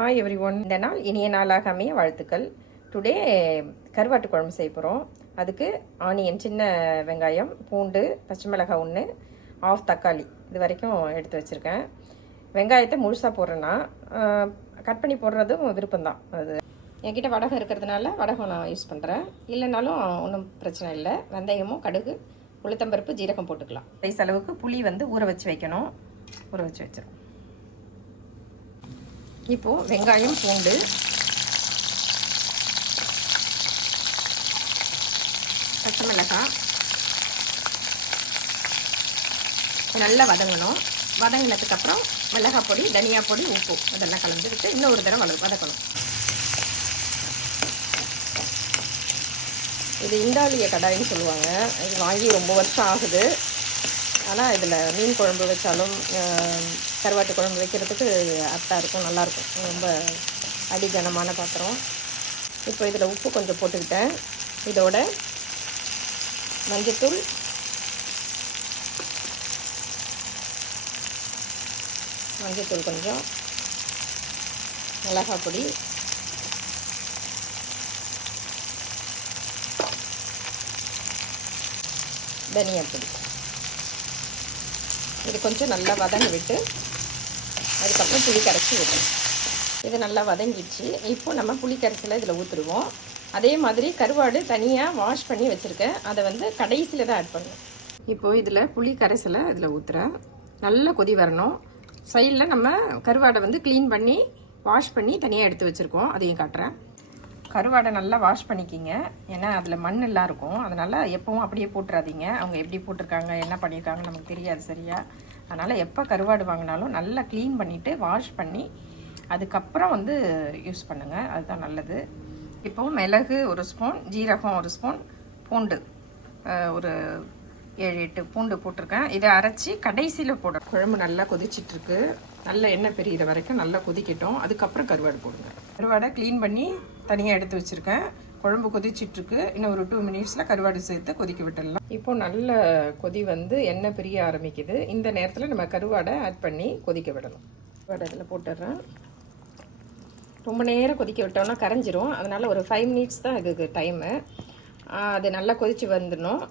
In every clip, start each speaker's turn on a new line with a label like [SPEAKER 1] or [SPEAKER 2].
[SPEAKER 1] Hi every one இந்த நாள் இனிய நாளாக அமைய வாழ்த்துக்கள். டுடே கருவாட்டு குழம்பு செய்ய போகிறோம் அதுக்கு ஆனியன் சின்ன வெங்காயம் பூண்டு பச்சை மிளகாய் ஒன்று ஆஃப் தக்காளி. இது வரைக்கும் எடுத்து வச்சுருக்கேன். வெங்காயத்தை முழுசாக போடுறேன்னா கட் பண்ணி போடுறதும் விருப்பம்தான். அது என்கிட்ட வடகம் இருக்கிறதுனால வடகம் நான் யூஸ் பண்ணுறேன் இல்லைனாலும் ஒன்றும் பிரச்சனை இல்லை. வெந்தயமும் கடுகு உளுத்தம்பருப்பு ஜீரகம் போட்டுக்கலாம். ரைஸ் அளவுக்கு புளி வந்து ஊற வச்சு வைக்கணும். ஊற வச்சு வச்சிடும் இப்போது வெங்காயம் பூண்டு. பச்சை மிளகாய். நல்லா வதங்கணும். வதங்கினதுக்கப்புறம் மிளகாய் பொடி தனியா பொடி உப்பு. அதெல்லாம் கலந்துக்கிட்டு இன்னொரு தடவை வள வதக்கணும். இது இண்டாலிய கடாயின்னு சொல்லுவாங்க. இது வாங்கி ரொம்ப வருஷம் ஆகுது. ஆனால் இதில் மீன் குழம்பு வச்சாலும் கருவாட்டு குழம்பு வைக்கிறதுக்கு அத்தாக இருக்கும் நல்லாயிருக்கும் ரொம்ப அடிகனமான பாத்திரம். இப்போ இதில் உப்பு கொஞ்சம் போட்டுக்கிட்டேன். இதோட மஞ்சத்தூள். மஞ்சத்தூள் கொஞ்சம். மிளகாய் பொடி. தனியா பொடி. இது கொஞ்சம் நல்லா வதங்க விட்டு அதுக்கப்புறம் புளி கரைச்சி விடணும். இது நல்லா வதங்கிடுச்சு. இப்போ நம்ம புளி கரைசலை இதில் ஊற்றுடுவோம் அதே மாதிரி கருவாடு தனியாக வாஷ் பண்ணி வச்சுருக்கேன். அதை வந்து கடைசியில் தான் ஆட் பண்ணுவேன் இப்போது இதில் புளி கரைசலை இதில் ஊற்றுறேன் நல்லா கொதி வரணும். சைடில் நம்ம கருவாடை வந்து க்ளீன் பண்ணி வாஷ் பண்ணி தனியாக எடுத்து வச்சுருக்கோம். அதையும் காட்டுறேன். கருவாடை நல்லா வாஷ் பண்ணிக்கிங்க. ஏன்னா அதில் மண் எல்லாம் இருக்கும். அதனால் எப்பவும் அப்படியே போட்டுறாதீங்க. அவங்க எப்படி போட்டிருக்காங்க என்ன பண்ணியிருக்காங்க நமக்கு தெரியாது சரியா? அதனால் எப்போ கருவாடு வாங்கினாலும் நல்லா க்ளீன் பண்ணிவிட்டு வாஷ் பண்ணி அதுக்கப்புறம் வந்து யூஸ் பண்ணுங்கள் அதுதான் நல்லது. இப்போவும் மிளகு ஒரு ஸ்பூன் ஜீரகம் ஒரு ஸ்பூன் பூண்டு ஒரு ஏழு எட்டு பூண்டு போட்டிருக்கேன். இதை அரைச்சி கடைசியில் போட குழம்பு நல்லா கொதிச்சிட்ருக்கு. நல்ல எண்ணெய் பெரியிற வரைக்கும் நல்லா கொதிக்கட்டும். அதுக்கப்புறம் கருவாடு போடுங்க. கருவாடை க்ளீன் பண்ணி தனியாக எடுத்து வச்சுருக்கேன். குழம்பு கொதிச்சிட்ருக்கு. இன்னும் ஒரு டூ மினிட்ஸில் கருவாடு சேர்த்து கொதிக்க விட்டுடலாம். இப்போ நல்ல கொதி வந்து எண்ணெய் பிரிய ஆரம்பிக்குது. இந்த நேரத்தில் நம்ம கருவாடை ஆட் பண்ணி கொதிக்க விடணும். கருவாடை இதில் போட்டுடுறேன். ரொம்ப நேரம் கொதிக்க விட்டோம்னா கரைஞ்சிரும். அதனால் ஒரு ஃபைவ் மினிட்ஸ் தான் இதுக்கு டைமு அது நல்லா கொதித்து வந்துடணும்.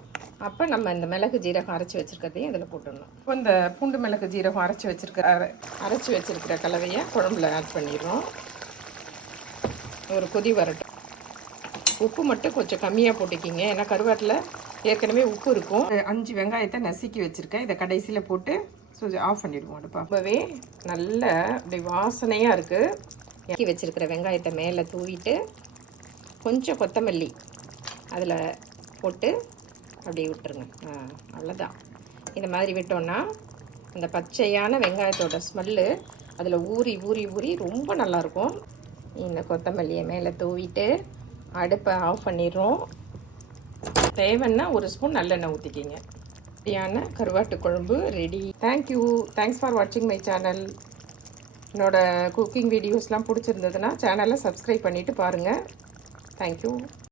[SPEAKER 1] அப்போ நம்ம இந்த மிளகு ஜீரகம் அரைச்சி வச்சுருக்கிறதையும் இதில் போட்டுடணும். இப்போ இந்த பூண்டு மிளகு ஜீரகம் அரைச்சி வச்சுருக்க அரைச்சி வச்சுருக்கிற கலவையை குழம்புல ஆட் பண்ணிடுறோம். ஒரு கொதி வரட்டும். உப்பு மட்டும் கொஞ்சம் கம்மியாக போட்டுக்கிங்க. ஏன்னா கருவாட்டில் ஏற்கனவே உப்பு இருக்கும். அஞ்சு வெங்காயத்தை நசுக்கி வச்சுருக்கேன். இதை கடைசியில் போட்டு சுஜி ஆஃப் பண்ணிடுவோம் அடுப்பா. ரொம்பவே நல்ல அப்படி வாசனையாக இருக்குது இறக்கி வச்சுருக்கிற வெங்காயத்தை மேலே தூவிட்டு கொஞ்சம் கொத்தமல்லி அதில் போட்டு அப்படியே விட்டுருங்க. அவ்வளோதான் இந்த மாதிரி விட்டோன்னா அந்த பச்சையான வெங்காயத்தோட ஸ்மெல்லு அதில் ஊறி ஊறி ஊறி ரொம்ப நல்லாயிருக்கும் இந்த கொத்தமல்லியை மேலே தூவிட்டு அடுப்பை ஆஃப் பண்ணிடுறோம். தேவைன்னா ஒரு ஸ்பூன் நல்லெண்ணெய் ஊற்றிக்கிங்க சரியான கருவாட்டு குழம்பு ready thank you thanks for வாட்சிங் மை சேனல் என்னோடய குக்கிங் வீடியோஸ்லாம் பிடிச்சிருந்ததுன்னா சேனலை சப்ஸ்கிரைப் பண்ணிவிட்டு பாருங்கள் தேங்க்யூ